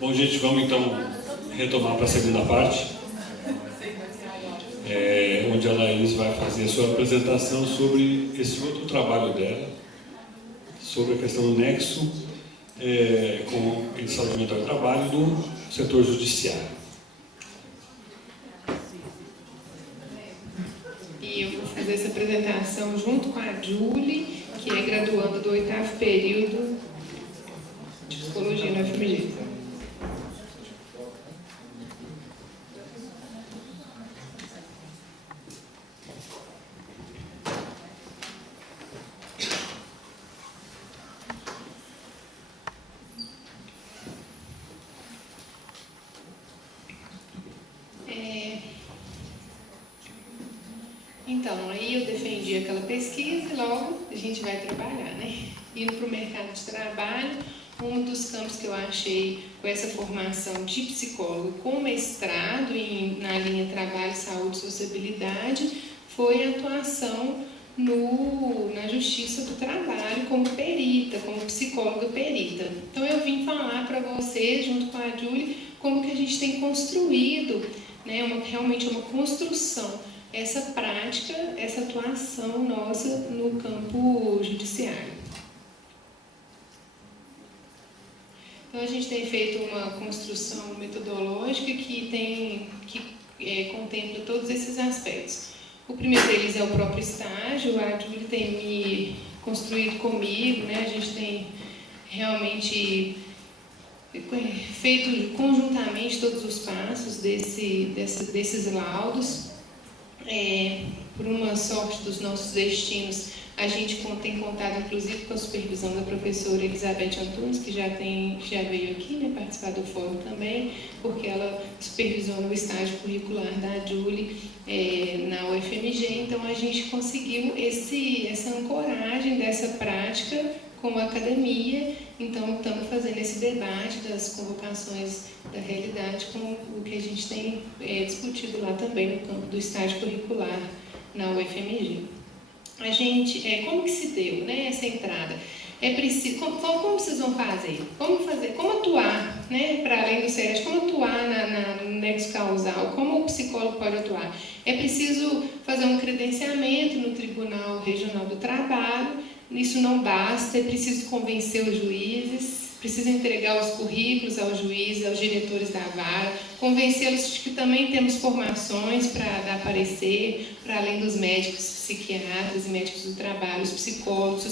Bom, gente, vamos então retomar para a segunda parte, onde a Laís vai fazer a sua apresentação sobre esse outro trabalho dela, sobre a questão do nexo com a saúde mental e trabalho do setor judiciário. E eu vou fazer essa apresentação junto com a Julie, que é graduanda do 8º período de Psicologia no FMG. Então, aí eu defendi aquela pesquisa e logo a gente vai trabalhar, né? Indo para o mercado de trabalho, um dos campos que eu achei com essa formação de psicólogo com mestrado na linha Trabalho, Saúde e Sociabilidade foi a atuação na Justiça do Trabalho como perita, como psicóloga perita. Então eu vim falar para vocês, junto com a Julie, como que a gente tem construído, né, realmente uma construção, essa prática, essa atuação nossa no campo judiciário. Então, a gente tem feito uma construção metodológica que contempla todos esses aspectos. O primeiro deles é o próprio estágio, a Julie tem me construído comigo, né? A gente tem realmente feito conjuntamente todos os passos desses laudos. Por uma sorte dos nossos destinos, a gente tem contado inclusive com a supervisão da professora Elizabeth Antunes, que já veio aqui, né, participar do fórum também, porque ela supervisionou o estágio curricular da Julie na UFMG. Então a gente conseguiu essa ancoragem dessa prática com a academia. Então estamos fazendo esse debate das convocações da realidade com o que a gente tem discutido lá também no campo do estágio curricular na UFMG. A gente, como que se deu, né, essa entrada? Como vocês vão fazer? Como atuar, né, para além do SERES, como atuar no nexo causal? Como o psicólogo pode atuar? É preciso fazer um credenciamento no Tribunal Regional do Trabalho. Isso não basta, é preciso convencer os juízes, precisa entregar os currículos aos juízes, aos diretores da vara, convencê-los de que também temos formações para dar parecer, para além dos médicos, psiquiatras e médicos do trabalho, os psicólogos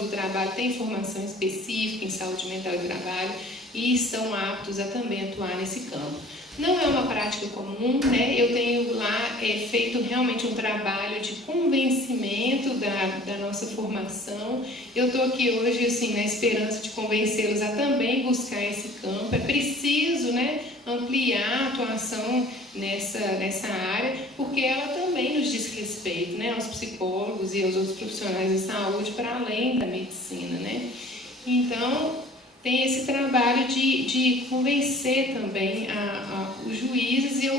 do trabalho têm formação específica em saúde mental e trabalho e estão aptos a também atuar nesse campo. Não é uma prática comum, né? Eu tenho lá feito realmente um trabalho de convencimento da nossa formação. Eu estou aqui hoje, assim, na esperança de convencê-los a também buscar esse campo. É preciso, né, ampliar a atuação nessa área, porque ela também nos diz respeito, né, aos psicólogos e aos outros profissionais de saúde para além da medicina, né? Então, tem esse trabalho de convencer também os juízes, e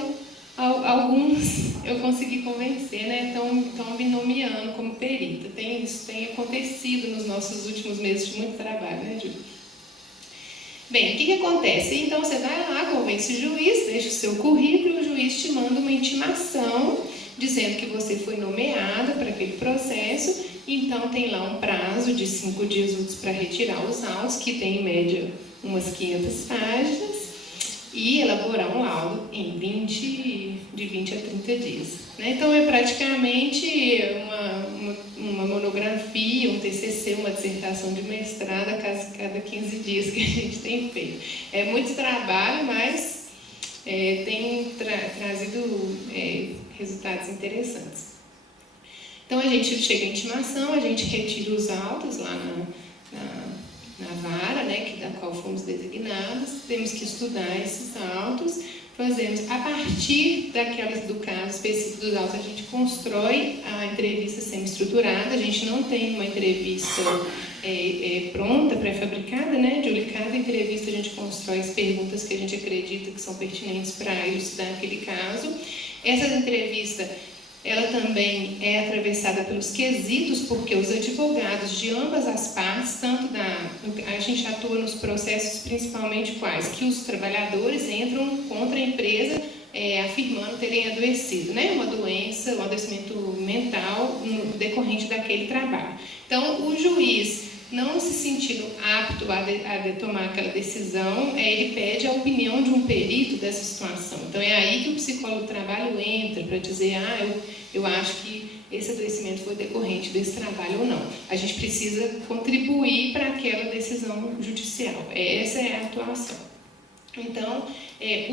alguns eu consegui convencer, né? Estão me nomeando como perita. Isso tem acontecido nos nossos últimos meses de muito trabalho, né, Júlia? Bem, o que acontece? Então, você vai lá, convence o juiz, deixa o seu currículo, o juiz te manda uma intimação dizendo que você foi nomeada para aquele processo. Então, tem lá um prazo de 5 dias úteis para retirar os autos, que tem em média umas 500 páginas, e elaborar um laudo em de 20 a 30 dias. Né? Então, é praticamente uma monografia, um TCC, uma dissertação de mestrado a cada 15 dias que a gente tem feito. É muito trabalho, mas tem trazido resultados interessantes. Então, a gente chega à intimação, a gente retira os autos lá na vara, né, da qual fomos designados, temos que estudar esses autos, fazemos, a partir do caso específico dos autos, a gente constrói a entrevista semi-estruturada. A gente não tem uma entrevista pronta, pré-fabricada, né, Julie? Cada entrevista a gente constrói as perguntas que a gente acredita que são pertinentes para elucidar aquele caso. Essa entrevista ela também é atravessada pelos quesitos, porque os advogados de ambas as partes, a gente atua nos processos principalmente quais? Que os trabalhadores entram contra a empresa afirmando terem adoecido, né? Uma doença, um adoecimento mental decorrente daquele trabalho. Então, o juiz, não se sentindo apto a tomar aquela decisão, ele pede a opinião de um perito dessa situação. Então, é aí que o psicólogo do trabalho entra para dizer, eu acho que esse adoecimento foi decorrente desse trabalho ou não. A gente precisa contribuir para aquela decisão judicial. Essa é a atuação. Então,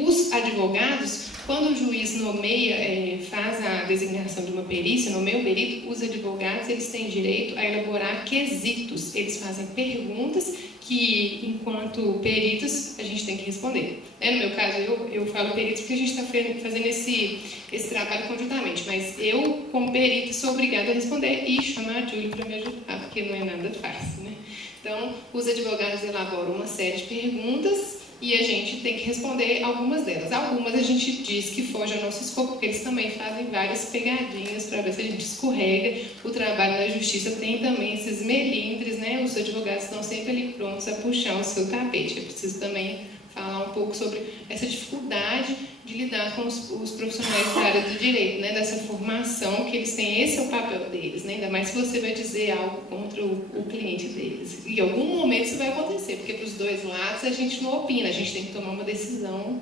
os advogados, quando o juiz nomeia, faz a designação de uma perícia, nomeia o perito, os advogados eles têm direito a elaborar quesitos. Eles fazem perguntas que, enquanto peritos, a gente tem que responder. No meu caso, eu falo peritos porque a gente está fazendo esse trabalho conjuntamente, mas eu, como perito, sou obrigada a responder e chamar a Júlia para me ajudar, porque não é nada fácil, né? Então, os advogados elaboram uma série de perguntas e a gente tem que responder algumas delas. Algumas a gente diz que foge ao nosso escopo, porque eles também fazem várias pegadinhas para ver se a gente escorrega. O trabalho da justiça tem também esses melindres, né? Os advogados estão sempre ali prontos a puxar o seu tapete. Eu preciso também falar um pouco sobre essa dificuldade de lidar com os profissionais da área do direito, né? Dessa formação que eles têm, esse é o papel deles, né? Ainda mais se você vai dizer algo contra o cliente deles. E em algum momento isso vai acontecer, porque para os dois lados a gente não opina, a gente tem que tomar uma decisão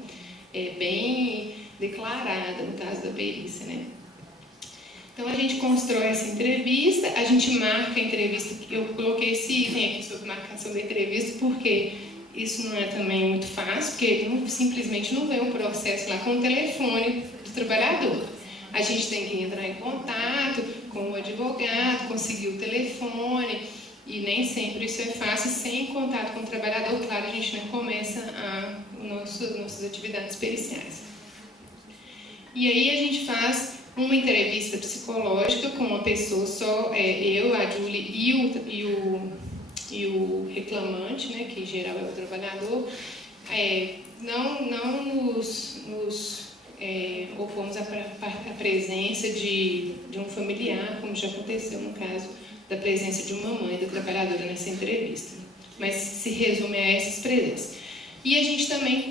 bem declarada, no caso da perícia, né? Então a gente constrói essa entrevista, a gente marca a entrevista, eu coloquei esse item aqui sobre marcação da entrevista, porque isso não é também muito fácil, porque simplesmente não vem um processo lá com o telefone do trabalhador. A gente tem que entrar em contato com o advogado, conseguir o telefone, e nem sempre isso é fácil. Sem contato com o trabalhador, claro, a gente não começa nossas atividades periciais. E aí a gente faz uma entrevista psicológica com uma pessoa só, eu, a Julie e o reclamante, né, que em geral é o trabalhador. Não nos opomos à presença de um familiar, como já aconteceu no caso da presença de uma mãe da trabalhadora nessa entrevista, mas se resume a essas presenças. E a gente também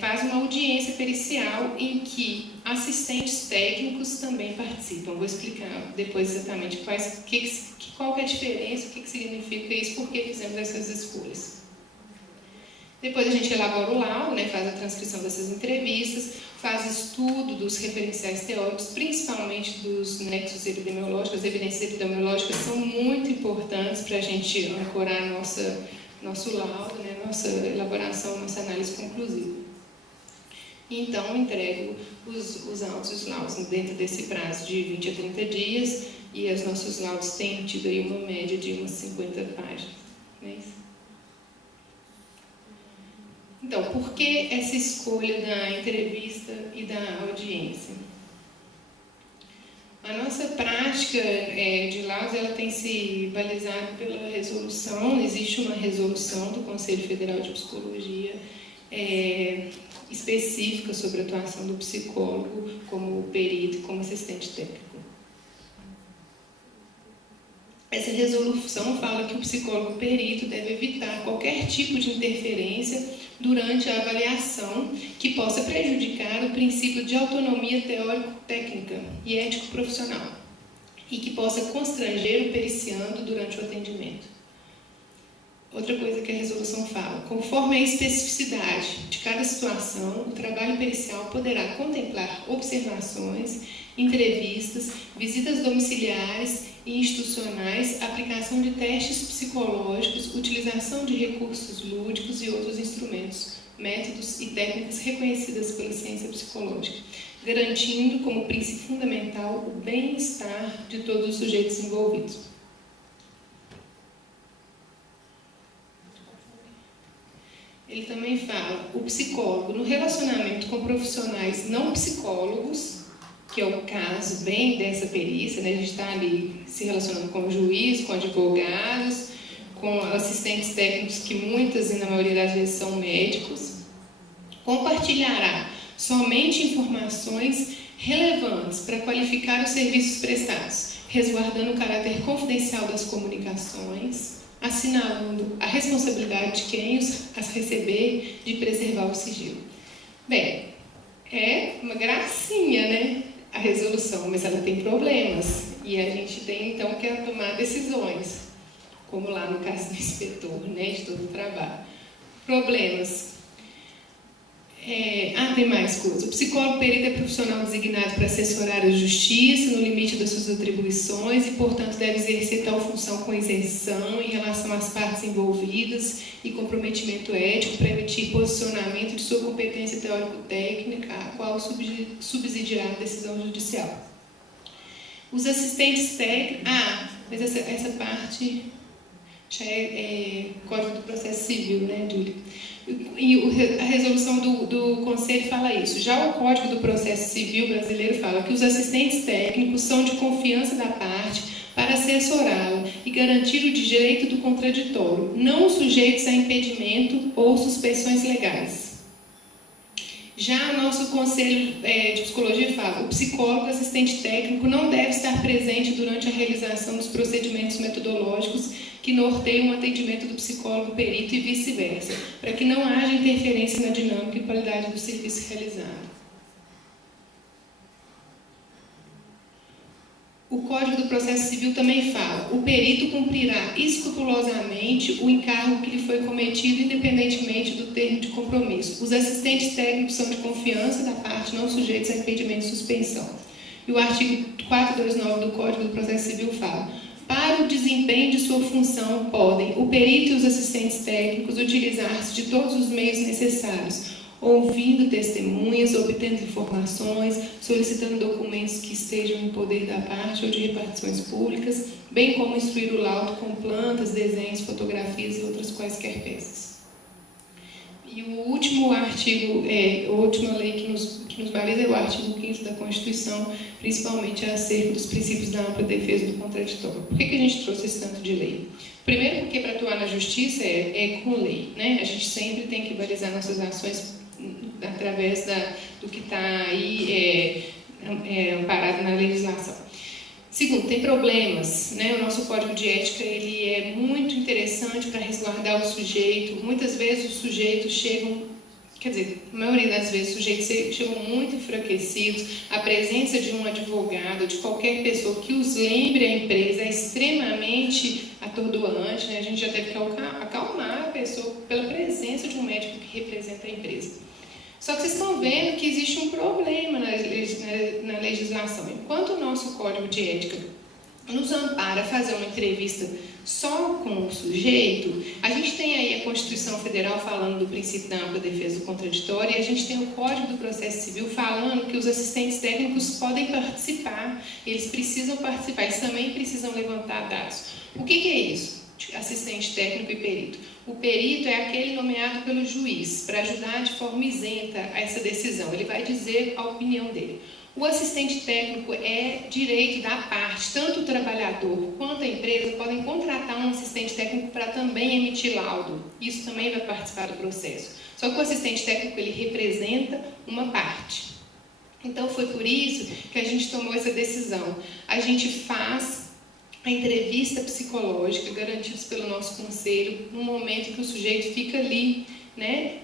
faz uma audiência pericial em que assistentes técnicos também participam. Vou explicar depois exatamente qual que é a diferença, o que significa isso, por que fizemos essas escolhas. Depois a gente elabora o laudo, né, faz a transcrição dessas entrevistas, faz estudo dos referenciais teóricos, principalmente dos nexos epidemiológicos. As evidências epidemiológicas são muito importantes para a gente ancorar nosso laudo, né, nossa elaboração, nossa análise conclusiva. Então, entrego os autos e os laudos dentro desse prazo de 20 a 30 dias, e os nossos laudos têm tido aí uma média de umas 50 páginas. Não é isso? Então, por que essa escolha da entrevista e da audiência? A nossa prática de laudos ela tem se balizado pela resolução. Existe uma resolução do Conselho Federal de Psicologia específica sobre a atuação do psicólogo como perito e como assistente técnico. Essa resolução fala que o psicólogo perito deve evitar qualquer tipo de interferência durante a avaliação que possa prejudicar o princípio de autonomia teórico-técnica e ético-profissional e que possa constranger o periciando durante o atendimento. Outra coisa que a resolução fala: conforme a especificidade de cada situação, o trabalho pericial poderá contemplar observações, entrevistas, visitas domiciliares e institucionais, aplicação de testes psicológicos, utilização de recursos lúdicos e outros instrumentos, métodos e técnicas reconhecidas pela ciência psicológica, garantindo como princípio fundamental o bem-estar de todos os sujeitos envolvidos. Ele também fala: o psicólogo, no relacionamento com profissionais não psicólogos, que é o caso bem dessa perícia, né? A gente está ali se relacionando com o juiz, com advogados, com assistentes técnicos, que muitas e na maioria das vezes são médicos, compartilhará somente informações relevantes para qualificar os serviços prestados, resguardando o caráter confidencial das comunicações, assinalando a responsabilidade de quem as receber de preservar o sigilo. Bem, é uma gracinha, né, a resolução, mas ela tem problemas e a gente tem então que tomar decisões, como lá no caso do inspetor, né, de todo o trabalho. Problemas. Tem mais coisas. O psicólogo perito é profissional designado para assessorar a justiça no limite das suas atribuições e, portanto, deve exercer tal função com isenção em relação às partes envolvidas e comprometimento ético para emitir posicionamento de sua competência teórico-técnica, a qual subsidiará a decisão judicial. Os assistentes técnicos... mas essa parte já é Código do Processo Civil, né, Júlia? E a resolução do Conselho fala isso. Já o Código do Processo Civil brasileiro fala que os assistentes técnicos são de confiança da parte para assessorá-lo e garantir o direito do contraditório, não sujeitos a impedimento ou suspeições legais. Já o nosso Conselho de Psicologia fala: o psicólogo assistente técnico não deve estar presente durante a realização dos procedimentos metodológicos que norteiam o atendimento do psicólogo perito e vice-versa, para que não haja interferência na dinâmica e qualidade do serviço realizado. O Código do Processo Civil também fala: o perito cumprirá escrupulosamente o encargo que lhe foi cometido, independentemente do termo de compromisso. Os assistentes técnicos são de confiança da parte, não sujeitos a impedimento e suspensão. E o artigo 429 do Código do Processo Civil fala: para o desempenho de sua função, podem o perito e os assistentes técnicos utilizar-se de todos os meios necessários, ouvindo testemunhas, obtendo informações, solicitando documentos que estejam em poder da parte ou de repartições públicas, bem como instruir o laudo com plantas, desenhos, fotografias e outras quaisquer peças. E o último artigo, a última lei que nos baliza é o artigo 5º da Constituição, principalmente acerca dos princípios da ampla defesa do contraditório. Por que a gente trouxe esse tanto de lei? Primeiro, porque para atuar na justiça é com lei, né? A gente sempre tem que balizar nossas ações através do que está aí amparado na legislação. Segundo, tem problemas, né? O nosso código de ética ele é muito interessante para resguardar o sujeito. Muitas vezes os sujeitos chegam, quer dizer, a maioria das vezes os sujeitos chegam muito enfraquecidos. A presença de um advogado, de qualquer pessoa que os lembre a empresa é extremamente atordoante, né? A gente já teve que acalmar a pessoa pela presença de um médico que representa a empresa. Só que vocês estão vendo que existe um problema na legislação. Enquanto o nosso Código de Ética nos ampara a fazer uma entrevista só com o sujeito, a gente tem aí a Constituição Federal falando do princípio da ampla defesa do contraditório e a gente tem o Código do Processo Civil falando que os assistentes técnicos podem participar, eles precisam participar, eles também precisam levantar dados. O que é isso? Assistente técnico e perito. O perito é aquele nomeado pelo juiz para ajudar de forma isenta a essa decisão. Ele vai dizer a opinião dele. O assistente técnico é direito da parte, tanto o trabalhador quanto a empresa podem contratar um assistente técnico para também emitir laudo. Isso também vai participar do processo. Só que o assistente técnico ele representa uma parte. Então foi por isso que a gente tomou essa decisão. A gente faz a entrevista psicológica, garantidos pelo nosso conselho, no momento em que o sujeito fica ali, né,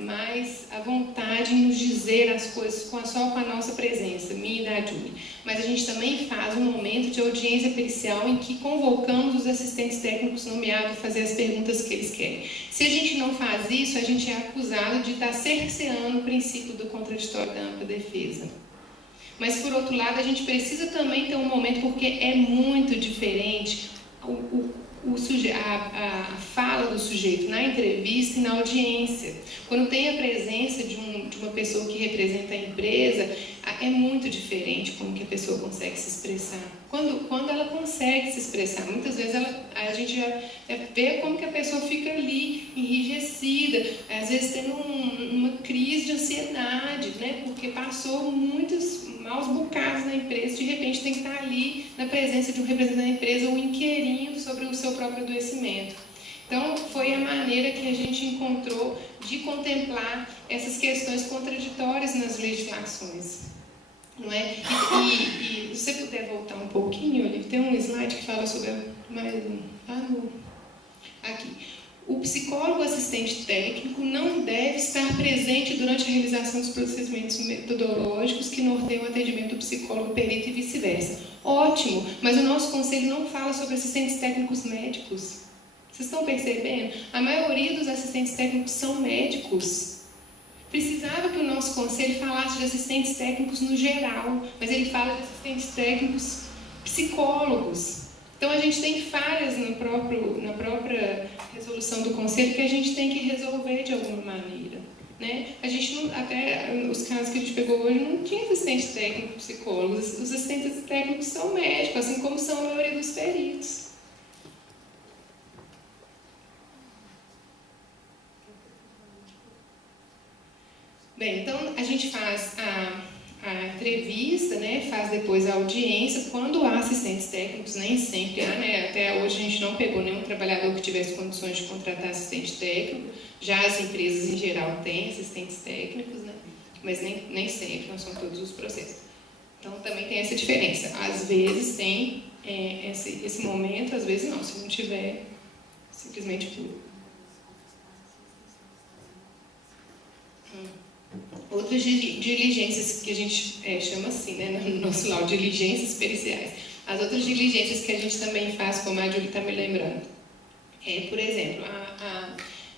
mais à vontade em nos dizer as coisas só com a nossa presença, minha e da Júlia. Mas a gente também faz um momento de audiência pericial em que convocamos os assistentes técnicos nomeados a fazer as perguntas que eles querem. Se a gente não faz isso, a gente é acusado de estar cerceando o princípio do contraditório da ampla defesa. Mas, por outro lado, a gente precisa também ter um momento, porque é muito diferente a fala do sujeito na entrevista e na audiência. Quando tem a presença de uma pessoa que representa a empresa, é muito diferente como que a pessoa consegue se expressar. Quando ela consegue se expressar, muitas vezes a gente já vê como que a pessoa fica ali, enrijecida, às vezes tendo uma crise de ansiedade, né? Porque passou muitos maus bocados na empresa, de repente tem que estar ali na presença de um representante da empresa ou inquirindo sobre o seu próprio adoecimento. Então, foi a maneira que a gente encontrou de contemplar essas questões contraditórias nas legislações. não é? E se você puder voltar um pouquinho, Olivia, tem um slide que fala sobre mais um. Aqui. O psicólogo assistente técnico não deve estar presente durante a realização dos procedimentos metodológicos que norteiam o atendimento do psicólogo perito e vice-versa. Ótimo, mas o nosso conselho não fala sobre assistentes técnicos médicos. Vocês estão percebendo? A maioria dos assistentes técnicos são médicos. Precisava que o nosso conselho falasse de assistentes técnicos no geral, mas ele fala de assistentes técnicos psicólogos. Então, a gente tem falhas na própria resolução do conselho que a gente tem que resolver de alguma maneira, né? A gente não, até os casos que a gente pegou hoje, não tinha assistente técnico psicólogos. Os assistentes técnicos são médicos, assim como são a maioria dos peritos. Bem, então a gente faz a entrevista, né, faz depois a audiência. Quando há assistentes técnicos, nem sempre há, né? Até hoje a gente não pegou nenhum trabalhador que tivesse condições de contratar assistente técnico. Já as empresas em geral têm assistentes técnicos, né? Mas nem sempre, não são todos os processos. Então também tem essa diferença. Às vezes tem esse momento, às vezes não. Se não tiver, simplesmente pula. Outras diligências que a gente chama assim, né, no nosso laudo, diligências periciais. As outras diligências que a gente também faz, como a Júlia está me lembrando, por exemplo,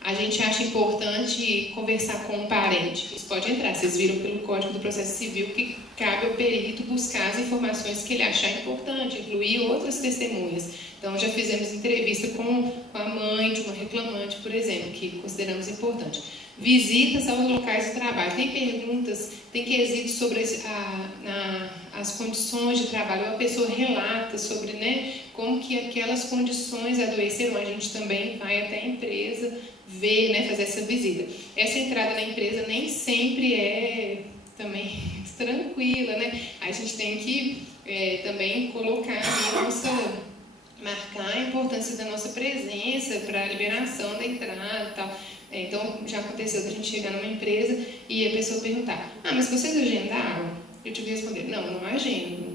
a gente acha importante conversar com um parente. Isso pode entrar, vocês viram pelo Código do Processo Civil que cabe ao perito buscar as informações que ele achar importante, incluir outras testemunhas. Então, já fizemos entrevista com a mãe de uma reclamante, por exemplo, que consideramos importante. Visitas aos locais de trabalho. Tem perguntas, tem quesitos sobre as condições de trabalho. A pessoa relata sobre, né, como que aquelas condições adoeceram. A gente também vai até a empresa ver, né, fazer essa visita. Essa entrada na empresa nem sempre é também tranquila, né? A gente tem que também colocar marcar a importância da nossa presença para a liberação da entrada e tal. Então, já aconteceu da gente chegar numa empresa e a pessoa perguntar: mas vocês agendaram? Eu tive que responder: não agendo.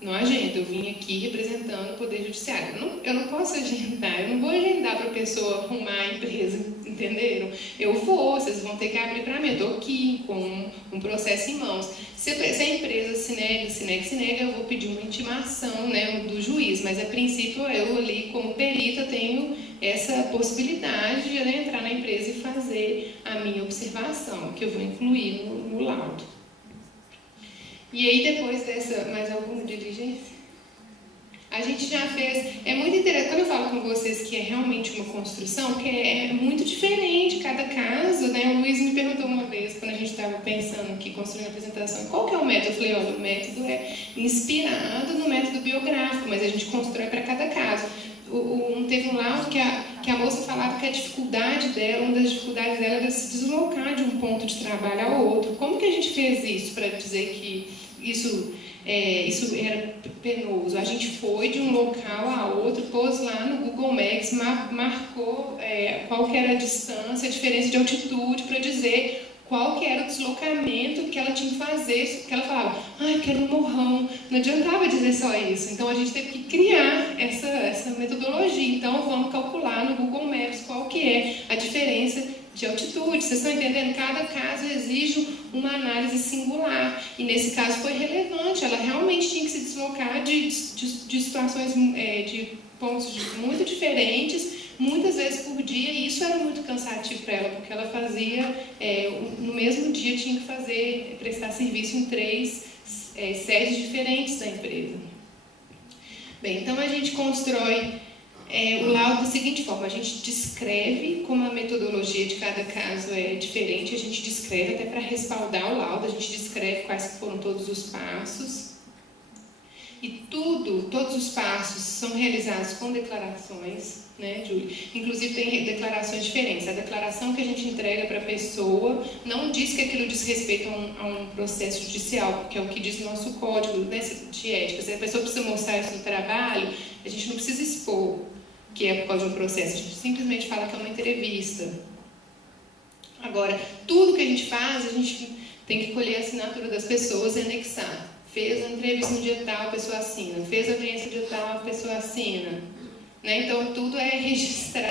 Não agendo, eu vim aqui representando o Poder Judiciário. Eu não posso agendar, eu não vou agendar para a pessoa arrumar a empresa, entenderam? Eu vou, vocês vão ter que abrir para mim, eu estou aqui com um processo em mãos. Se a empresa se nega, eu vou pedir uma intimação, né, do juiz, mas a princípio eu ali como perito eu tenho essa possibilidade de entrar na empresa e fazer a minha observação, que eu vou incluir no laudo. E aí, depois dessa, mais alguma diligência? A gente já fez... É muito interessante, quando eu falo com vocês que é realmente uma construção, porque é muito diferente cada caso, né? O Luiz me perguntou uma vez, quando a gente estava pensando aqui, construindo a apresentação, qual que é o método? Eu falei: olha, o método é inspirado no método biográfico, mas a gente constrói para cada caso. Teve um laudo que a moça falava que a dificuldade dela, uma das dificuldades dela era se deslocar de um ponto de trabalho ao outro. Como que a gente fez isso para dizer que isso era penoso? A gente foi de um local a outro, pôs lá no Google Maps, marcou qual que era a distância, a diferença de altitude, para dizer qual que era o deslocamento que ela tinha que fazer, porque ela falava: eu quero um morrão. Não adiantava dizer só isso. Então, a gente teve que criar essa metodologia. Então, vamos calcular no Google Maps qual que é a diferença de altitude. Vocês estão entendendo? Cada caso exige uma análise singular. E, nesse caso, foi relevante. Ela realmente tinha que se deslocar de situações, de pontos muito diferentes, muitas vezes por dia, e isso era muito cansativo para ela, porque ela fazia, no mesmo dia tinha que prestar serviço em 3 sedes diferentes da empresa. Bem, então a gente constrói o laudo da seguinte forma: a gente descreve como a metodologia de cada caso é diferente, a gente descreve até para respaldar o laudo, a gente descreve quais foram todos os passos, e todos os passos são realizados com declarações, né, Júlia? Inclusive tem declarações diferentes. A declaração que a gente entrega para a pessoa não diz que aquilo diz respeito a um processo judicial, que é o que diz o nosso código, né, de ética. Se a pessoa precisa mostrar isso no trabalho, a gente não precisa expor que é por causa de um processo, a gente simplesmente fala que é uma entrevista. Agora, tudo que a gente faz, a gente tem que colher a assinatura das pessoas e anexar. fez a entrevista no dia tal, a pessoa assina, fez a audiência no dia tal, a pessoa assina. Né? Então, tudo é registrado